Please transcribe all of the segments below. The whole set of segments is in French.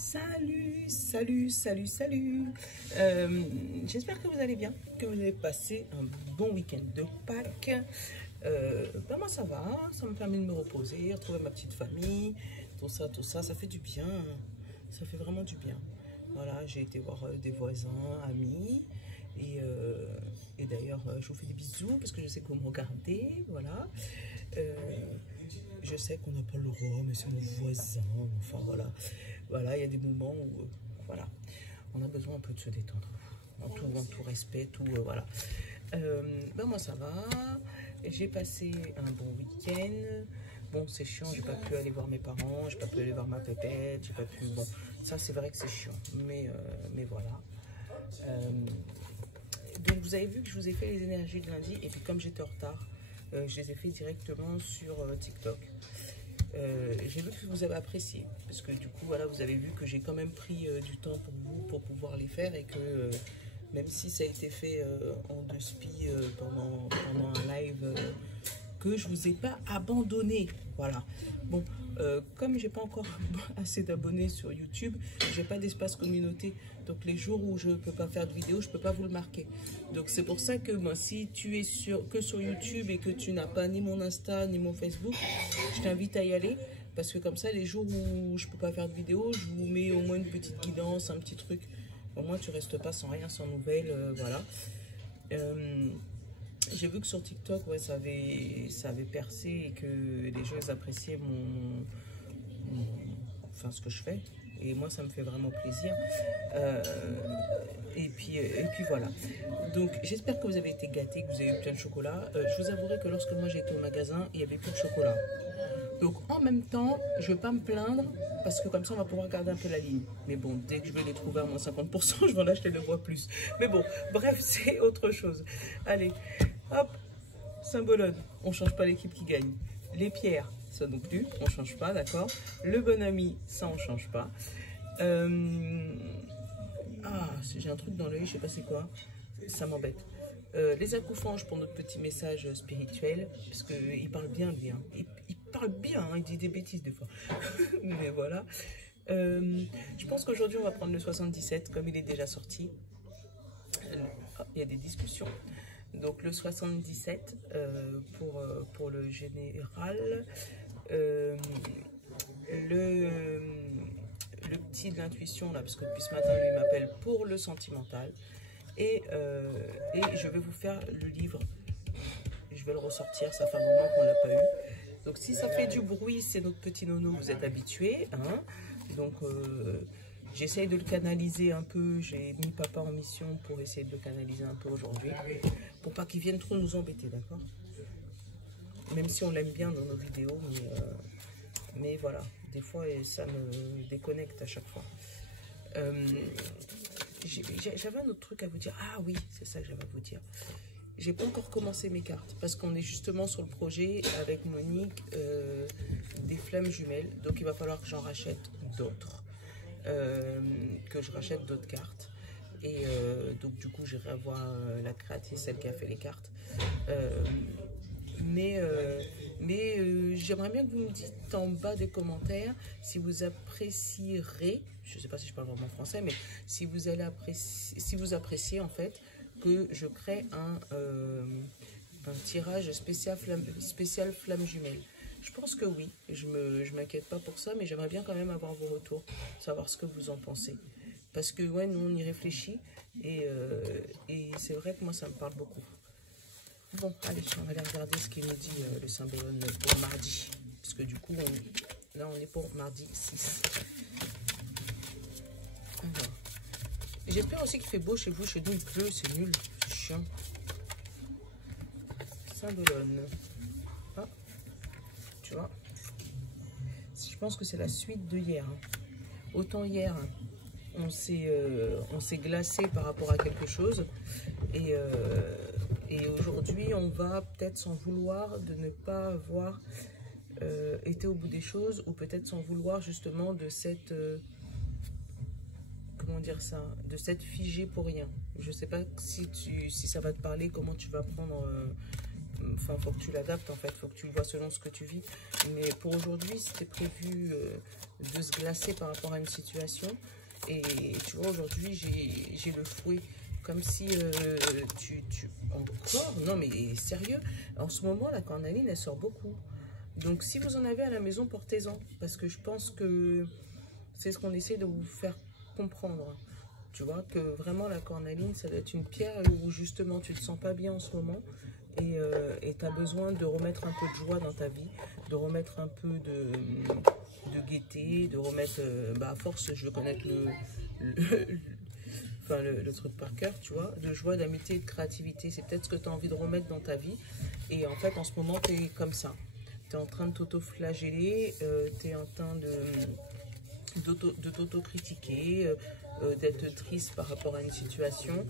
Salut, salut, salut, salut. J'espère que vous allez bien, que vous avez passé un bon week-end de Pâques. Moi ça va, ça me permet de me reposer, retrouver ma petite famille, tout ça, ça fait du bien, ça fait vraiment du bien. Voilà, j'ai été voir des voisins, amis, et d'ailleurs je vous fais des bisous parce que je sais que vous me regardez, voilà. Je sais qu'on n'a pas le droit, mais c'est mon voisin, enfin voilà. Voilà, il y a des moments où, voilà, on a besoin un peu de se détendre, en tout respect, voilà. Moi ça va, j'ai passé un bon week-end. Bon, c'est chiant, j'ai pas pu aller voir mes parents, j'ai pas pu aller voir ma pépette, j'ai pas pu, bon, ça c'est vrai que c'est chiant, mais voilà. Donc vous avez vu que je vous ai fait les énergies de lundi, et puis comme j'étais en retard, je les ai fait directement sur TikTok. J'ai vu que vous avez apprécié, parce que du coup voilà, vous avez vu que j'ai quand même pris du temps pour vous pour pouvoir les faire, et que même si ça a été fait en deux spi pendant un live, que je vous ai pas abandonné, voilà. Bon, comme j'ai pas encore assez d'abonnés sur YouTube, j'ai pas d'espace communauté, donc les jours où je peux pas faire de vidéo, je peux pas vous le marquer. Donc c'est pour ça que moi, si tu es que sur YouTube et que tu n'as pas ni mon Insta ni mon Facebook, je t'invite à y aller, parce que comme ça les jours où je peux pas faire de vidéo, je vous mets au moins une petite guidance, un petit truc, au moins tu restes pas sans rien, sans nouvelles, voilà. J'ai vu que sur TikTok, ouais, ça avait percé, et que les gens ils appréciaient enfin ce que je fais, et moi ça me fait vraiment plaisir. Et puis voilà. Donc j'espère que vous avez été gâtés, que vous avez eu plein de chocolat. Je vous avouerai que lorsque moi j'ai été au magasin, il y avait plus de chocolat. Donc en même temps, je ne vais pas me plaindre, parce que comme ça on va pouvoir garder un peu la ligne. Mais bon, dès que je vais les trouver à moins 50%, je vais en acheter 2 fois plus. Mais bon, bref, c'est autre chose. Allez, hop, Saint-Bologne, on ne change pas l'équipe qui gagne. Les pierres, ça non plus, on ne change pas, d'accord. Le bon ami, ça on ne change pas. Ah, j'ai un truc dans l'œil, je sais pas c'est quoi, ça m'embête. Les accoufanges pour notre petit message spirituel, parce qu'il parle bien lui, hein. Il parle bien, hein, il dit des bêtises des fois. Mais voilà. Je pense qu'aujourd'hui on va prendre le 77, comme il est déjà sorti. Il y a des discussions. Donc le 77 pour le général. Le petit de l'intuition là, parce que depuis ce matin lui m'appelle pour le sentimental, et je vais vous faire le livre, je vais le ressortir, ça fait un moment qu'on l'a pas eu, donc si ça fait du bruit, c'est notre petit nono, vous êtes habitués, hein. Donc j'essaye de le canaliser un peu, j'ai mis papa en mission pour essayer de le canaliser un peu aujourd'hui, pour pas qu'il vienne trop nous embêter, d'accord, même si on l'aime bien dans nos vidéos, mais voilà, des fois ça me déconnecte à chaque fois. J'avais un autre truc à vous dire. Ah oui, c'est ça que j'avais à vous dire. J'ai pas encore commencé mes cartes, parce qu'on est justement sur le projet avec Monique des flammes jumelles, donc il va falloir que j'en rachète d'autres, que je rachète d'autres cartes, et donc du coup j'irai voir la créatrice, celle qui a fait les cartes. J'aimerais bien que vous me dites en bas des commentaires si vous apprécierez, je ne sais pas si je parle vraiment français, mais si vous allez apprécier, si vous appréciez en fait que je crée un tirage spécial flamme jumelle. Je pense que oui, je m'inquiète pas pour ça, mais j'aimerais bien quand même avoir vos retours, savoir ce que vous en pensez. Parce que ouais, nous on y réfléchit, et c'est vrai que moi ça me parle beaucoup. Bon, allez, on va aller regarder ce qu'il nous dit le Saint-Bologne pour mardi. Parce que du coup, là, on est pour mardi 6. Alors, j'espère aussi qu'il fait beau chez vous. Chez nous, il pleut, c'est nul, c'est chiant. Saint-Bologne. Ah, tu vois. Je pense que c'est la suite de hier. Hein. Autant hier, on s'est glacé par rapport à quelque chose. Et aujourd'hui, on va peut-être s'en vouloir de ne pas avoir été au bout des choses, ou peut-être s'en vouloir justement de cette, comment dire ça, de cette figée pour rien. Je sais pas si ça va te parler, comment tu vas prendre enfin, faut que tu l'adaptes en fait, faut que tu le vois selon ce que tu vis. Mais pour aujourd'hui, c'était prévu de se glacer par rapport à une situation. Et tu vois, aujourd'hui, j'ai le fouet. Comme si Encore? Non, mais sérieux, en ce moment, la cornaline, elle sort beaucoup. Donc, si vous en avez à la maison, portez-en. Parce que je pense que c'est ce qu'on essaie de vous faire comprendre. Tu vois, que vraiment, la cornaline, ça doit être une pierre où justement, tu ne te sens pas bien en ce moment. Et tu as besoin de remettre un peu de joie dans ta vie, de remettre un peu de gaieté, de remettre, à force, je veux connaître le truc par cœur, tu vois, de joie, d'amitié et de créativité. C'est peut-être ce que tu as envie de remettre dans ta vie. Et en fait, en ce moment, tu es comme ça. Tu es en train de t'auto-flageller, tu es en train de t'auto-critiquer, d'être triste par rapport à une situation,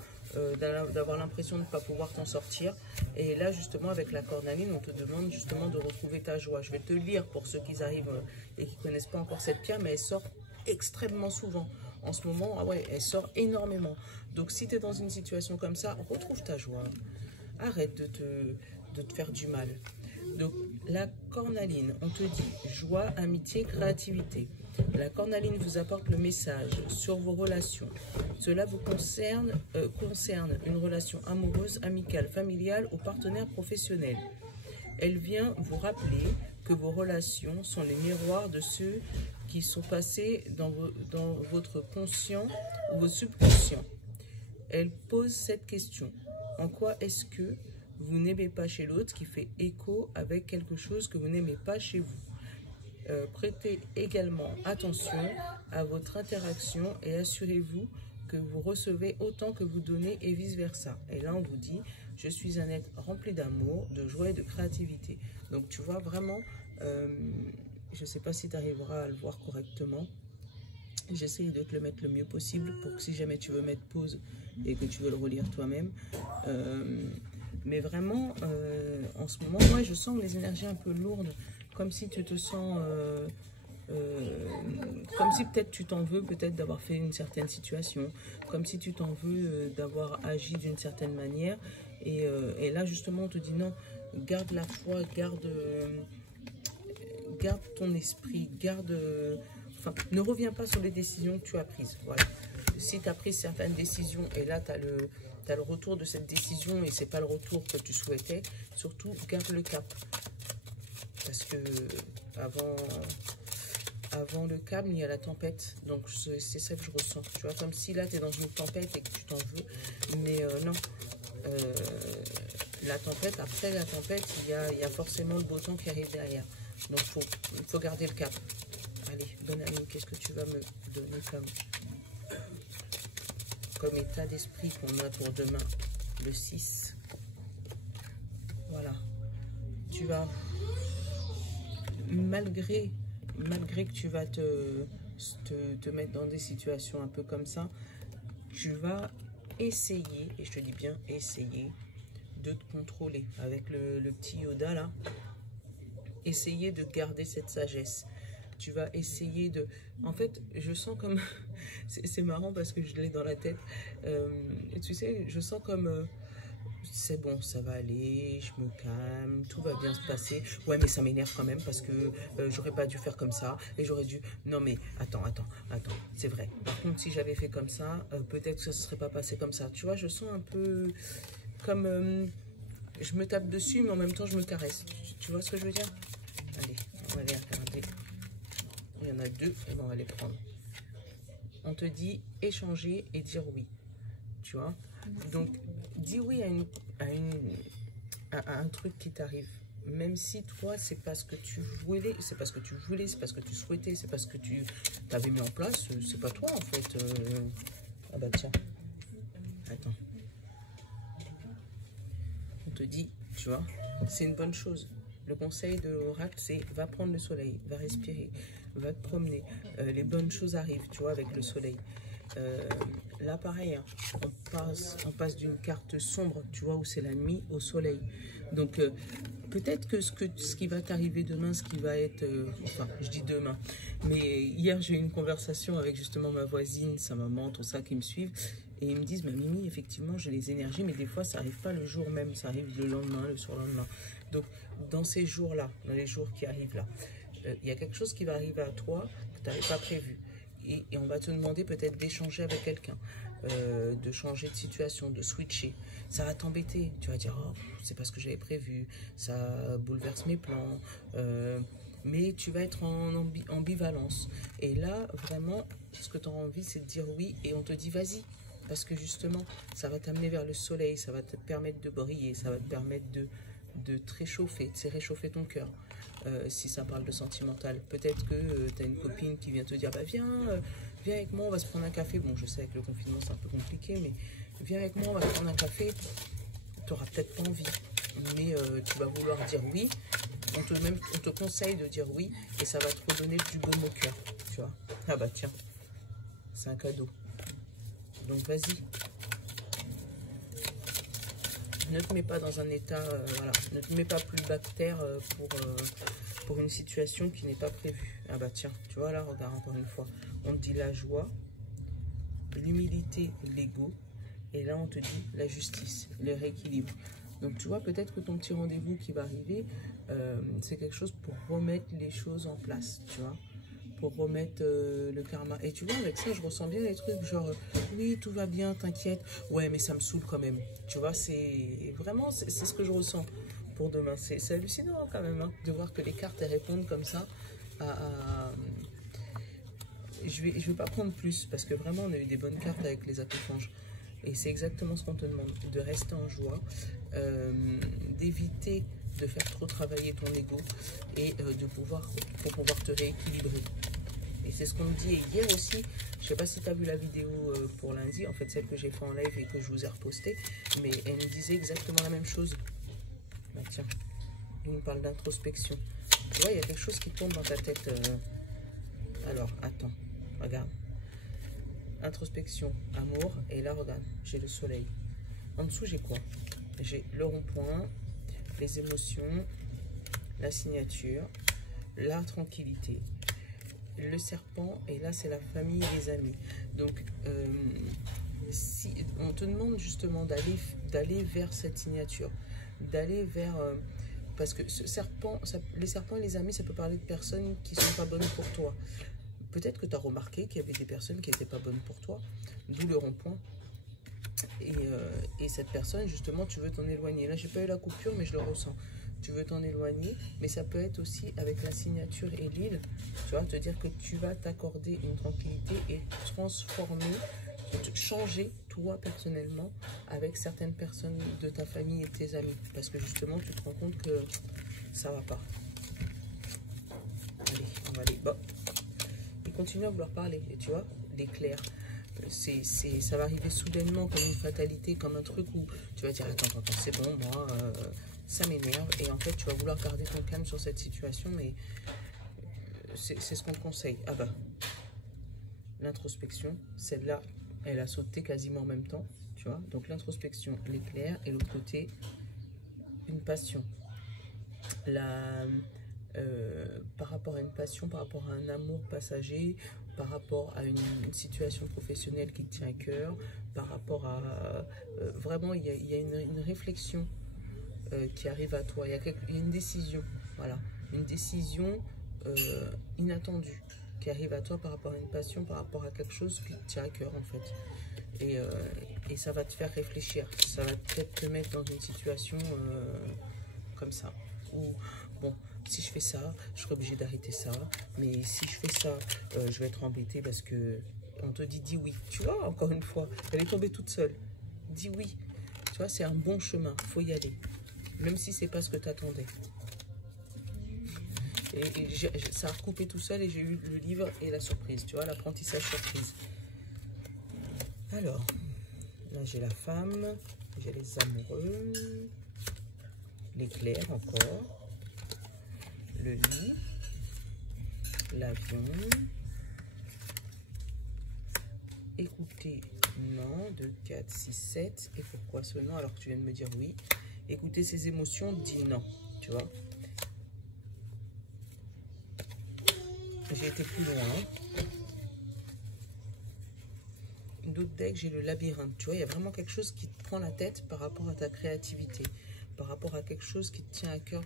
d'avoir l'impression de ne pas pouvoir t'en sortir. Et là, justement, avec la cornaline, on te demande justement de retrouver ta joie. Je vais te le lire pour ceux qui arrivent et qui ne connaissent pas encore cette pierre, mais elle sort extrêmement souvent. En ce moment, ah ouais, elle sort énormément. Donc, si tu es dans une situation comme ça, retrouve ta joie. Arrête de te faire du mal. Donc, la cornaline, on te dit joie, amitié, créativité. La cornaline vous apporte le message sur vos relations. Cela vous concerne une relation amoureuse, amicale, familiale ou partenaire professionnel. Elle vient vous rappeler que vos relations sont les miroirs de ceux qui sont passés dans votre conscient ou votre subconscient. Elle pose cette question. En quoi est-ce que vous n'aimez pas chez l'autre qui fait écho avec quelque chose que vous n'aimez pas chez vous? Prêtez également attention à votre interaction et assurez-vous que vous recevez autant que vous donnez et vice-versa. Et là, on vous dit, je suis un être rempli d'amour, de joie et de créativité. Donc, tu vois, vraiment, je ne sais pas si tu arriveras à le voir correctement. J'essaye de te le mettre le mieux possible pour que si jamais tu veux mettre pause et que tu veux le relire toi-même. Mais vraiment, en ce moment, moi, je sens les énergies un peu lourdes. Comme si tu te sens, comme si peut-être tu t'en veux peut-être d'avoir fait une certaine situation, comme si tu t'en veux d'avoir agi d'une certaine manière. Et là, justement, on te dit non, garde la foi, garde ton esprit, enfin, ne reviens pas sur les décisions que tu as prises. Voilà. Si tu as pris certaines décisions et là, tu as le retour de cette décision et c'est pas le retour que tu souhaitais, surtout, garde le cap. Parce que avant le calme, il y a la tempête. Donc, c'est ça que je ressens. Tu vois, comme si là, tu es dans une tempête et que tu t'en veux. Mais non. La tempête, après la tempête, il y a forcément le beau temps qui arrive derrière. Donc, il faut garder le cap. Allez, bonne amie, qu'est-ce que tu vas me donner comme état d'esprit qu'on a pour demain, le 6. Voilà. Tu vas... Malgré que tu vas te mettre dans des situations un peu comme ça, tu vas essayer, et je te dis bien essayer, de te contrôler avec le petit Yoda là. Essayer de garder cette sagesse. Tu vas essayer de... En fait, je sens comme... c'est marrant parce que je l'ai dans la tête. Et tu sais, je sens comme... c'est bon, ça va aller, je me calme, tout va bien se passer. Ouais, mais ça m'énerve quand même parce que j'aurais pas dû faire comme ça et j'aurais dû... Non, mais attends, c'est vrai. Par contre, si j'avais fait comme ça, peut-être que ça ne se serait pas passé comme ça. Tu vois, je sens un peu comme... je me tape dessus, mais en même temps, je me caresse. Tu vois ce que je veux dire? Allez, on va les regarder. Il y en a 2, et ben on va les prendre. On te dit échanger et dire oui. Tu vois? Donc, dis oui à un truc qui t'arrive. Même si toi, c'est parce que tu voulais, c'est parce que tu souhaitais, c'est parce que tu t'avais mis en place, c'est pas toi en fait. Ah bah tiens, attends. On te dit, tu vois, c'est une bonne chose. Le conseil de l'oracle, c'est va prendre le soleil, va respirer, va te promener. Les bonnes choses arrivent, tu vois, avec le soleil. Là, pareil, hein, on passe d'une carte sombre, tu vois, où c'est la nuit, au soleil. Donc, peut-être que ce qui va t'arriver demain, ce qui va être... enfin, je dis demain. Mais hier, j'ai eu une conversation avec justement ma voisine, sa maman, tout ça, qui me suivent. Et ils me disent, bah, Mimi, effectivement, j'ai les énergies, mais des fois, ça n'arrive pas le jour même. Ça arrive le lendemain, le surlendemain. Donc, dans ces jours-là, dans les jours qui arrivent là, il y a quelque chose qui va arriver à toi que tu n'avais pas prévu. Et on va te demander peut-être d'échanger avec quelqu'un, de changer de situation, de switcher. Ça va t'embêter. Tu vas dire, oh, c'est pas ce que j'avais prévu, ça bouleverse mes plans. Mais tu vas être en ambivalence. Et là, vraiment, ce que tu as envie, c'est de dire oui. Et on te dit, vas-y. Parce que justement, ça va t'amener vers le soleil, ça va te permettre de briller, ça va te permettre de te réchauffer, de réchauffer ton cœur. Si ça parle de sentimental, peut-être que tu as une copine qui vient te dire, bah viens avec moi, on va se prendre un café. Bon, je sais, avec le confinement, c'est un peu compliqué, mais viens avec moi, on va se prendre un café. Tu n'auras peut-être pas envie, mais tu vas vouloir dire oui. On te conseille de dire oui, et ça va te redonner du baume au cœur, tu vois. Ah bah tiens, c'est un cadeau. Donc vas-y. Ne te mets pas dans un état, voilà, ne te mets pas plus bas que terre pour une situation qui n'est pas prévue. Ah bah tiens, tu vois là, regarde encore une fois. On te dit la joie, l'humilité, l'ego. Et là, on te dit la justice, le rééquilibre. Donc tu vois, peut-être que ton petit rendez-vous qui va arriver, c'est quelque chose pour remettre les choses en place, tu vois. Pour remettre le karma. Et tu vois, avec ça, je ressens bien les trucs genre, oui, tout va bien, t'inquiète. Ouais, mais ça me saoule quand même. Tu vois, c'est vraiment, c'est ce que je ressens pour demain. C'est hallucinant quand même, hein, de voir que les cartes elles répondent comme ça. Je vais pas prendre plus, parce que vraiment, on a eu des bonnes cartes avec les apéfanges. Et c'est exactement ce qu'on te demande, de rester en joie, d'éviter de faire trop travailler ton ego et pour pouvoir te rééquilibrer. Et c'est ce qu'on me dit. Et hier aussi, je sais pas si tu as vu la vidéo pour lundi, en fait celle que j'ai fait en live et que je vous ai repostée, mais elle me disait exactement la même chose. Bah, tiens, il me parle d'introspection. Tu vois, il y a quelque chose qui tourne dans ta tête. Alors, attends, regarde. Introspection, amour, et là, regarde, j'ai le soleil. En dessous, j'ai quoi? J'ai le rond-point, les émotions, la signature, la tranquillité, le serpent, et là c'est la famille et les amis. Donc si on te demande justement d'aller vers cette signature, d'aller vers parce que ce serpent, les serpents et les amis, ça peut parler de personnes qui sont pas bonnes pour toi. Peut-être que tu as remarqué qu'il y avait des personnes qui n'étaient pas bonnes pour toi, d'où le rond-point. Et cette personne, justement, tu veux t'en éloigner. Là, j'ai pas eu la coupure, mais je le ressens. Tu veux t'en éloigner, mais ça peut être aussi avec la signature et l'île, tu vois, te dire que tu vas t'accorder une tranquillité et transformer, changer toi personnellement avec certaines personnes de ta famille et de tes amis. Parce que justement, tu te rends compte que ça va pas. Allez, on va aller. Bon. Il continue à vouloir parler, et tu vois, l'éclair. Ça va arriver soudainement comme une fatalité, comme un truc où tu vas dire attends, c'est bon, moi ça m'énerve, et en fait tu vas vouloir garder ton calme sur cette situation, mais c'est ce qu'on te conseille. Ah bah, l'introspection, celle-là, elle a sauté quasiment en même temps, tu vois, donc l'introspection, l'éclair, et l'autre côté, une passion. Par rapport à une passion, par rapport à un amour passager, par rapport à une situation professionnelle qui te tient à cœur, par rapport à... vraiment, il y a une réflexion qui arrive à toi, il y a une décision, voilà, une décision inattendue qui arrive à toi par rapport à une passion, par rapport à quelque chose qui te tient à cœur en fait. Et ça va te faire réfléchir, ça va peut-être te mettre dans une situation comme ça, où bon, si je fais ça, je serai obligée d'arrêter ça, mais si je fais ça, je vais être embêtée parce que on te dit dis oui, tu vois, encore une fois, elle est tombée toute seule, dis oui, tu vois, c'est un bon chemin, faut y aller, même si c'est pas ce que tu attendais. Et ça a recoupé tout seul, et j'ai eu le livre et la surprise, tu vois, l'apprentissage surprise. Alors, là j'ai la femme, j'ai les amoureux, l'éclair encore, le lit, l'avion, écoutez, non, 2, 4, 6, 7, et pourquoi ce non alors que tu viens de me dire oui, écouter ses émotions, dis non, tu tu vois. J'ai été plus loin. Hein. D'autres decks, j'ai le labyrinthe. Tu vois, il y a vraiment quelque chose qui te prend la tête par rapport à ta créativité, par rapport à quelque chose qui te tient à cœur,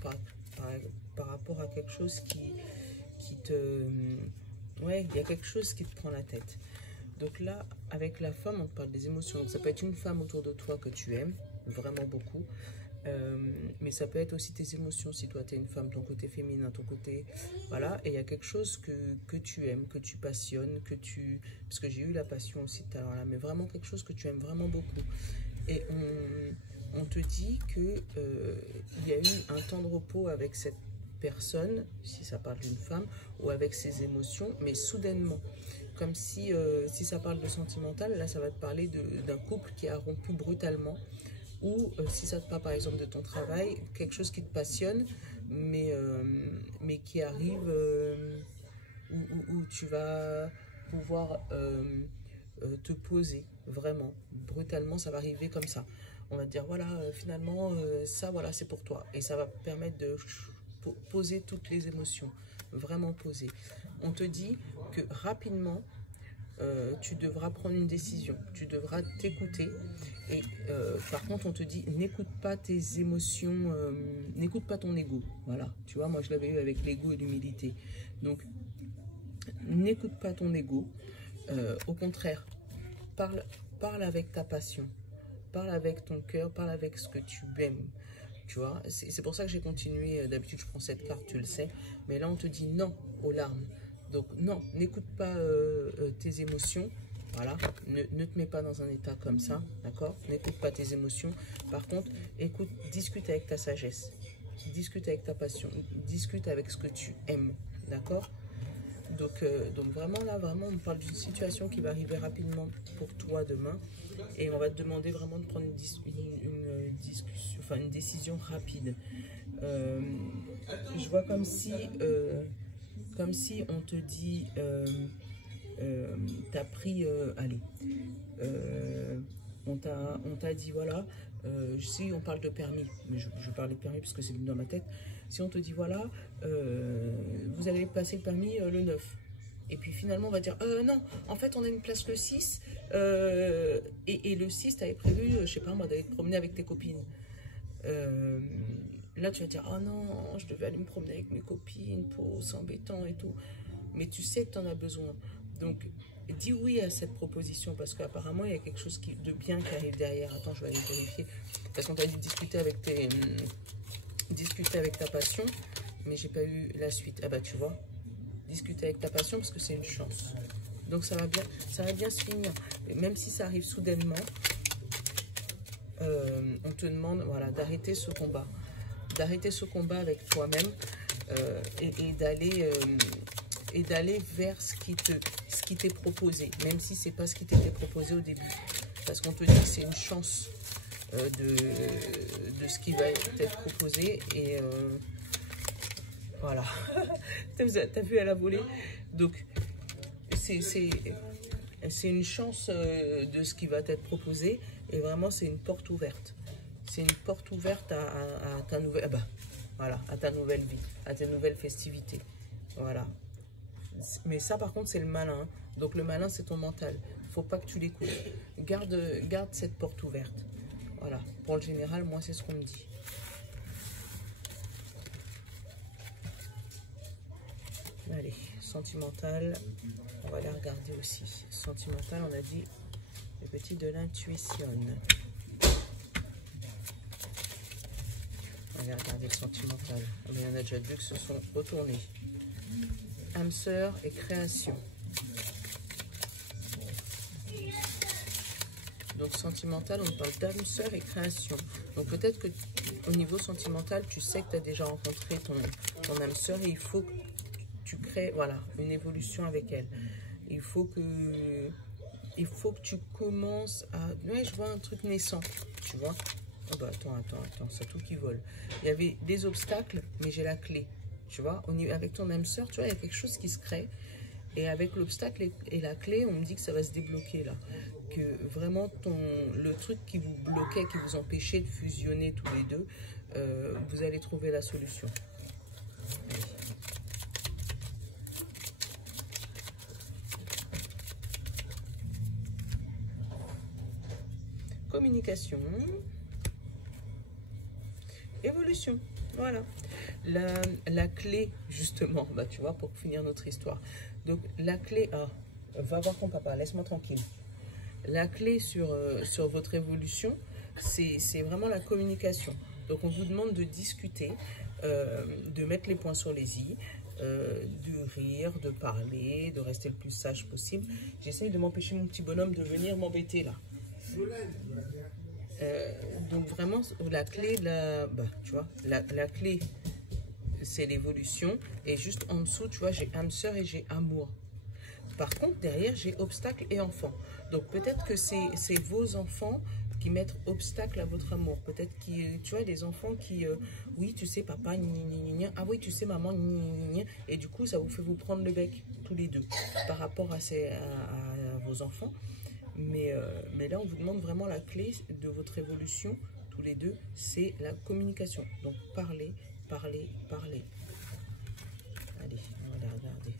par rapport à quelque chose qui te... Ouais, il y a quelque chose qui te prend la tête. Donc là, avec la femme, on te parle des émotions. Donc ça peut être une femme autour de toi que tu aimes, vraiment beaucoup. Mais ça peut être aussi tes émotions, si toi tu es une femme, ton côté féminin, ton côté... Voilà, et il y a quelque chose que tu aimes, que tu passionnes, que tu... Parce que j'ai eu la passion aussi tout à l'heure là, mais vraiment quelque chose que tu aimes vraiment beaucoup. Et on te dit que il y a eu un temps de repos avec cette personne, si ça parle d'une femme, ou avec ses émotions, mais soudainement. Comme si ça parle de sentimental, là ça va te parler d'un couple qui a rompu brutalement. Ou si ça te parle par exemple de ton travail, quelque chose qui te passionne, mais qui arrive où tu vas pouvoir te poser vraiment. Brutalement, ça va arriver comme ça. On va te dire, voilà, finalement, ça, voilà, c'est pour toi. Et ça va permettre de poser toutes les émotions, vraiment poser. On te dit que rapidement, tu devras prendre une décision, tu devras t'écouter. Et par contre, on te dit, n'écoute pas tes émotions, n'écoute pas ton ego. Voilà, tu vois, moi je l'avais eu avec l'ego et l'humilité. Donc, n'écoute pas ton ego. Au contraire, parle avec ta passion, parle avec ton cœur, parle avec ce que tu aimes. Tu vois, c'est pour ça que j'ai continué. D'habitude, je prends cette carte, tu le sais. Mais là, on te dit non aux larmes. Donc, non, n'écoute pas tes émotions. Voilà, ne te mets pas dans un état comme ça, d'accord? N'écoute pas tes émotions. Par contre, écoute, discute avec ta sagesse. Discute avec ta passion. Discute avec ce que tu aimes, d'accord? Donc vraiment, là, vraiment, on parle d'une situation qui va arriver rapidement pour toi demain. Et on va te demander vraiment de prendre discussion, enfin une décision rapide. Je vois comme si on te dit, t'as pris, allez, on t'a dit, voilà, si on parle de permis, mais je parlais de permis parce que c'est venu dans ma tête. Si on te dit, voilà, vous allez passer le permis le 9. Et puis finalement, on va dire, non, en fait, on a une place le 6. Et le 6, tu avais prévu, je sais pas moi, d'aller te promener avec tes copines. Là, tu vas dire, oh non, je devais aller me promener avec mes copines, c'est embêtant et tout. Mais tu sais que tu en as besoin. Donc, dis oui à cette proposition parce qu'apparemment, il y a quelque chose de bien qui arrive derrière. Attends, je vais aller vérifier. Parce qu'on t'a dit discuter avec ta passion, mais j'ai pas eu la suite. Ah bah, tu vois, discuter avec ta passion parce que c'est une chance. Donc, ça va bien se finir. Et même si ça arrive soudainement, on te demande, voilà, d'arrêter ce combat. D'arrêter ce combat avec toi-même et d'aller vers ce qui t'est proposé, même si c'est pas ce qui t'était proposé au début. Parce qu'on te dit que c'est une chance de ce qui va t'être proposé. Et voilà. T'as vu à la volée. Donc, c'est une chance de ce qui va t'être proposé. Et vraiment, c'est une porte ouverte. C'est une porte ouverte à ta nouvelle... voilà, à ta nouvelle vie, à tes nouvelles festivités. Voilà. Mais ça, par contre, c'est le malin. Donc, le malin, c'est ton mental. Faut pas que tu l'écoutes. Garde cette porte ouverte. Voilà. Pour le général, moi, c'est ce qu'on me dit. Allez, sentimental. On va aller regarder aussi. Sentimental, on a dit le petit de l'intuition. On va regarder le sentimental. Mais on a déjà vu que se sont retournés. Âme sœur et création. Donc sentimental, on parle d'âme sœur et création. Donc peut-être que au niveau sentimental, tu sais que tu as déjà rencontré ton âme sœur et il faut que tu crées, voilà, une évolution avec elle. Il faut que tu commences à... Ouais, je vois un truc naissant, tu vois. Oh bah attends, c'est tout qui vole. Il y avait des obstacles, mais j'ai la clé. Tu vois, avec ton âme sœur, tu vois, il y a quelque chose qui se crée. Et avec l'obstacle et la clé, on me dit que ça va se débloquer là. Que vraiment, le truc qui vous bloquait, qui vous empêchait de fusionner tous les deux, vous allez trouver la solution. Allez. Communication. Évolution. Voilà. La clé, justement, bah, tu vois, pour finir notre histoire. Donc, la clé, va voir ton papa, laisse-moi tranquille. La clé sur votre évolution, c'est vraiment la communication. Donc, on vous demande de discuter, de mettre les points sur les i, de rire, de parler, de rester le plus sage possible. J'essaye de m'empêcher mon petit bonhomme de venir m'embêter là. Donc vraiment la clé tu vois, la clé c'est l'évolution, et juste en dessous tu vois j'ai âme sœur et j'ai amour. Par contre derrière j'ai obstacle et enfant. Donc peut-être que c'est vos enfants qui mettent obstacle à votre amour. Peut-être tu vois des enfants qui oui tu sais papa ah oui tu sais maman et du coup ça vous fait vous prendre le bec tous les deux par rapport à vos enfants. Mais là, on vous demande vraiment la clé de votre évolution, tous les deux, c'est la communication. Donc, parlez, parlez, parlez. Allez, on va les regarder.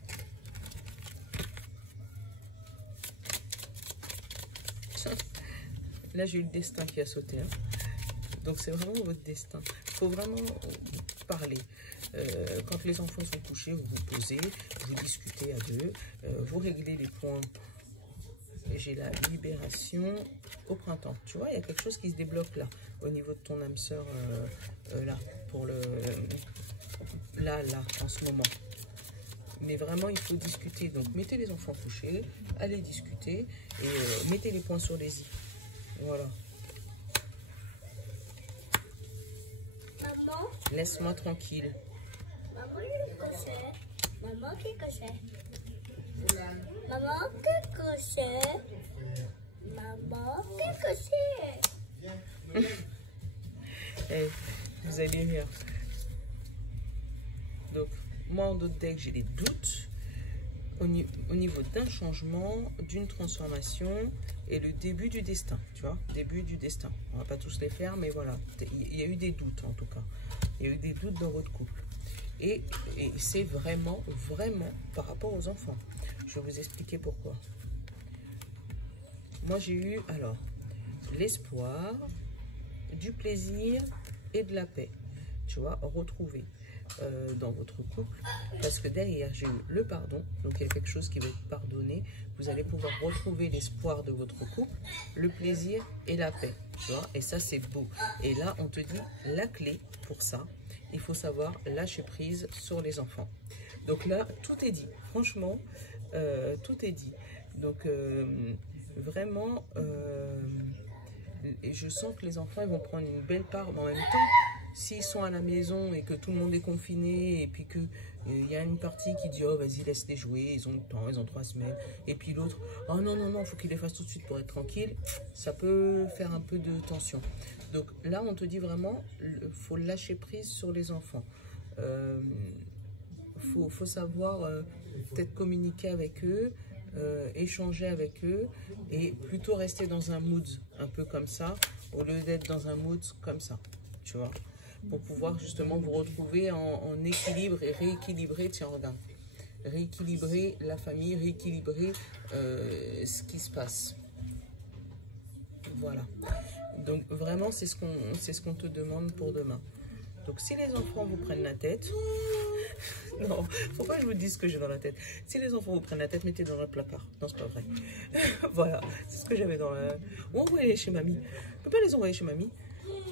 Là, j'ai eu le destin qui a sauté. Hein. Donc, c'est vraiment votre destin. Il faut vraiment parler. Quand les enfants sont couchés, vous vous posez, vous discutez à deux, vous réglez les points. J'ai la libération au printemps. Tu vois, il y a quelque chose qui se débloque là, au niveau de ton âme sœur, là, pour le... Là, en ce moment. Mais vraiment, il faut discuter. Donc, mettez les enfants couchés, allez discuter, et mettez les points sur les i. Voilà. Maman. Laisse-moi tranquille. Maman, qu'est-ce que c'est? Maman, qu'est-ce que c'est? Maman, qu'est-ce que c'est? Maman, qu'est-ce que c'est? Hey, vous allez rire. Donc, moi, en d'autres decks, j'ai des doutes au niveau d'un changement, d'une transformation et le début du destin. Tu vois, début du destin. On va pas tous les faire, mais voilà. Il y a eu des doutes, en tout cas. Il y a eu des doutes dans votre couple. Et c'est vraiment par rapport aux enfants. Je vais vous expliquer pourquoi. Moi, j'ai eu, alors, l'espoir, du plaisir et de la paix. Tu vois, retrouver dans votre couple. Parce que derrière, j'ai eu le pardon. Donc, il y a quelque chose qui va être pardonné. Vous allez pouvoir retrouver l'espoir de votre couple, le plaisir et la paix. Tu vois, et ça, c'est beau. Et là, on te dit la clé pour ça. Il faut savoir lâcher prise sur les enfants. Donc là, tout est dit. Franchement, tout est dit. Donc, vraiment, je sens que les enfants ils vont prendre une belle part. Mais en même temps, s'ils sont à la maison et que tout le monde est confiné, et puis qu'il y a une partie qui dit « Oh, vas-y, laisse-les jouer, ils ont le temps, ils ont 3 semaines. » Et puis l'autre « Oh non, il faut qu'ils les fassent tout de suite pour être tranquille. » Ça peut faire un peu de tension. Donc là, on te dit vraiment, il faut lâcher prise sur les enfants. Faut savoir peut-être communiquer avec eux, échanger avec eux, et plutôt rester dans un mood un peu comme ça, au lieu d'être dans un mood comme ça, tu vois, pour pouvoir justement vous retrouver en équilibre et rééquilibrer, tiens, regarde, rééquilibrer la famille, rééquilibrer ce qui se passe. Voilà. Donc vraiment, c'est ce qu'on te demande pour demain. Donc si les enfants vous prennent la tête, non, faut pas que je vous dise ce que j'ai dans la tête. Si les enfants vous prennent la tête, mettez dans le placard. Non, c'est pas vrai. Voilà, c'est ce que j'avais dans la... Ou envoyez chez mamie. Je peux pas les envoyer chez mamie.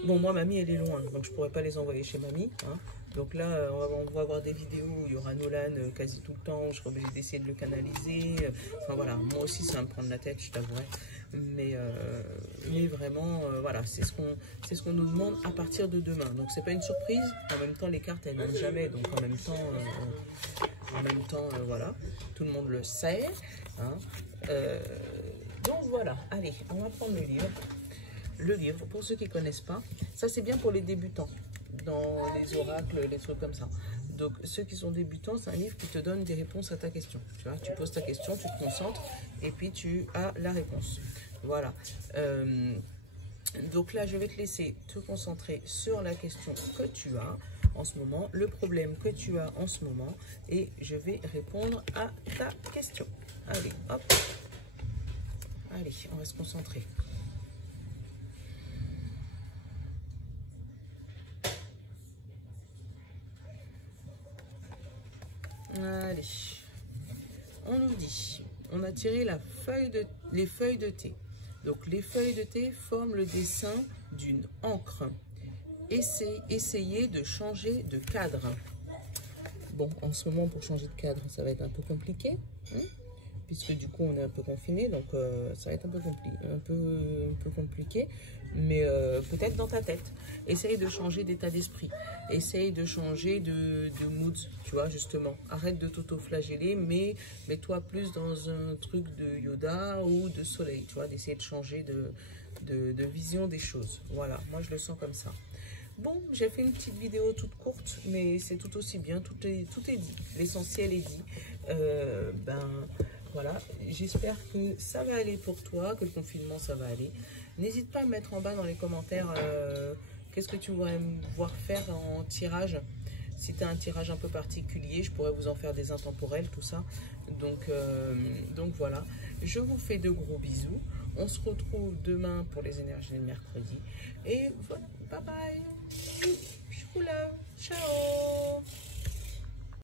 Bon, moi, mamie, elle est loin, donc je pourrais pas les envoyer chez mamie. Hein. Donc là, on va avoir des vidéos où il y aura Nolan quasi tout le temps. Je serai obligée d'essayer de le canaliser. Enfin voilà, moi aussi, ça va me prendre la tête, je t'avouerai. Mais vraiment, voilà, c'est ce qu'on nous demande à partir de demain. Donc c'est pas une surprise. En même temps, les cartes, elles n'aiment jamais. Donc en même temps, voilà, tout le monde le sait. Hein. Donc voilà, allez, on va prendre le livre. Le livre, pour ceux qui ne connaissent pas, ça c'est bien pour les débutants, dans les oracles, les trucs comme ça. Donc, ceux qui sont débutants, c'est un livre qui te donne des réponses à ta question. Tu vois, tu poses ta question, tu te concentres et puis tu as la réponse. Voilà. Donc là, je vais te laisser te concentrer sur la question que tu as en ce moment, le problème que tu as en ce moment, et je vais répondre à ta question. Allez, hop. Allez, on reste concentré. Allez, on nous dit, on a tiré les feuilles de thé. Donc les feuilles de thé forment le dessin d'une encre. Essayez de changer de cadre. Bon, en ce moment, pour changer de cadre, ça va être un peu compliqué, hein, puisque du coup, on est un peu confiné, donc ça va être un peu compliqué, mais peut-être dans ta tête. Essaye de changer d'état d'esprit. Essaye de changer de mood, tu vois, justement. Arrête de t'auto-flageller, mais mets-toi plus dans un truc de Yoda ou de soleil, tu vois, d'essayer de changer de vision des choses. Voilà, moi, je le sens comme ça. Bon, j'ai fait une petite vidéo toute courte, mais c'est tout aussi bien, tout est dit, l'essentiel est dit. Ben voilà, j'espère que ça va aller pour toi, que le confinement ça va aller. N'hésite pas à me mettre en bas dans les commentaires qu'est-ce que tu voudrais me voir faire en tirage. Si tu as un tirage un peu particulier, je pourrais vous en faire des intemporels, tout ça. Donc voilà, je vous fais de gros bisous. On se retrouve demain pour les énergies de mercredi. Et voilà, bye bye.